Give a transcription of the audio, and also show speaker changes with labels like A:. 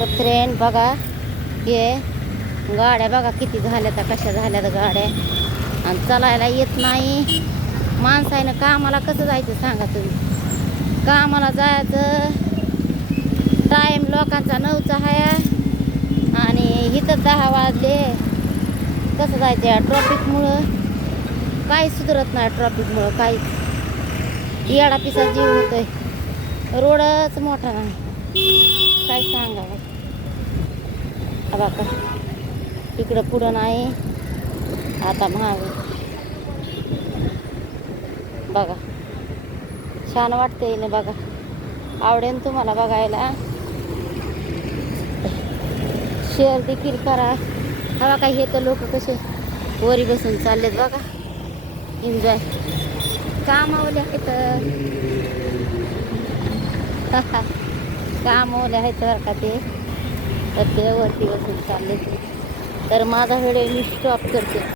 A: friend बघा हे गाड्या बघा किती झाल्या तर कशा झाल्या तर गाड्या आणि चालायला येत नाही माणसानं कामाला कसं जायचं सांगा तुम्ही कामाला जायचं टाईम लोकांचा नऊचा आहे आणि इथं दहा वाजले कसं जायचं या ट्रॉफिकमुळं काही सुधरत नाही ट्रॉफिकमुळं येडा पिसा जीव होतोय रोडच मोठा नाही बाका इकडं पुरण नाही आता महाग बघा छान वाटते ना बघा आवडेल तुम्हाला बघायला शेअर देखील करा हवा काही हे तर लोक कसे वरी बसून चाललेत बघा एन्जॉय कामावले आहे तर कामावले आहे तर का ते तर त्यावरती बसून चालले तर माझा व्हिडिओ मी स्टॉप करते